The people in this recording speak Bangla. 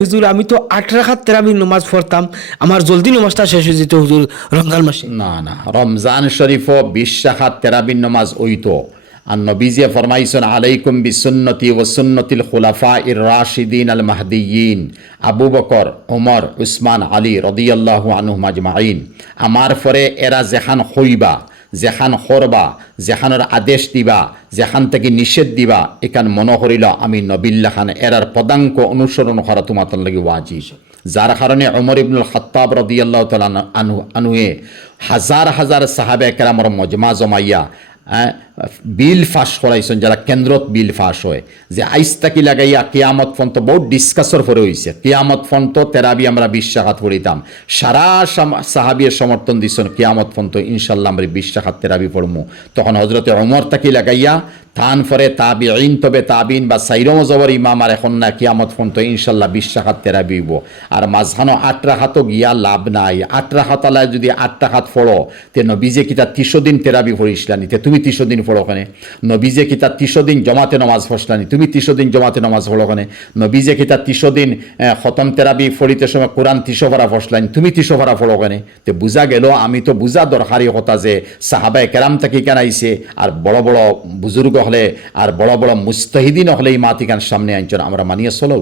হুজুর আমি তো 8 রাকাত তারাবির নামাজ পড়তাম, আমার জলদি নামাজটা শেষ হয়ে যেত হুজুর রমজান মাসে। না না, রমজান শরীফ 20 রাকাত তেরাবির নামাজ ওইতো। আর নবীজি ফরমাইছেন আলাইকুম বিসুন্নতি ওয়া সুন্নতিল খুলাফাইর রাশিদিন আল মাহদিয়িন আবু বকর, ওমর, উসমান, আলী রাদিয়াল্লাহু আনহুম আজমাইন। আমার পরে এরা যেখান হইবা, যেখান করবা, যেখানের আদেশ দিবা, যেখান থেকে নিষেধ দিবা, এখান মনে করিল আমি নবিল্লা খান এরার পদাঙ্ক অনুসরণ করা তোমার লাগি ওয়াজিব। যার কারণে ওমর ইবনুল খাত্তাব রাদিয়াল্লাহু তাআলা আনহুয়ে হাজার হাজার সাহাবে কেরামর মজমা জমাইয়া বিল ফাঁস করাইছেন, যারা কেন্দ্রত বিল ফাঁস হয় যে আইস্তাকি লাগাইয়া কিয়ামত ফন্ত বহুত ডিসকাসর করে হয়েছে। কিয়ামত ফন্ত তেরাবি আমরা 20 রাকাত পড়িতাম, সারা সাহাবিয়ের সমর্থন দিচ্ছেন কিয়ামত ফন্ত ইনশাল্লাহ আমরা 20 রাকাত তেরাবি পড়মু। তখন হজরতে ওমর তাকি লাগাইয়া তান ফরে তাবিঈন, তবে তাবিন বা সাইরম জবর ইমাম আর এখন না কিয়ামত ফন্ত ইনশাল্লাহ 20 রাকাত তেরাবি হইব। আর মাঝখানো 8 রাকাতও গিয়া লাভ নাই। 8 রাকাত আলায় যদি 8 রাকাত পড়ো তে নবীজে কিতা 30 দিন তেরাবি পড়িসলানি, তে তুমি 30 দিন পড়ো ওখানে। নবীজে কিতা 30 দিন জমাতে নামাজ পড়সলানি, তুমি 30 দিন জমাতে নামাজ পড়ো ওখানে। নবীজে কিতা 30 দিন খতম তেরাবি পড়িতে সময় কোরআন 30 পারা পড়সলানি, তুমি 30 পারা পড়ো ওখানে। তে বুঝা গেল, আমি তো বুঝা দরকারি কথা যে সাহাবায়ে কেরাম তাকি কেনাইছে আর বড় বড় বুজুর্গ হলে আর বড় বড় মুস্তাহিদিন হলে এই মাতিকান সামনে আনছেন, আমরা মানিয়ে চলো।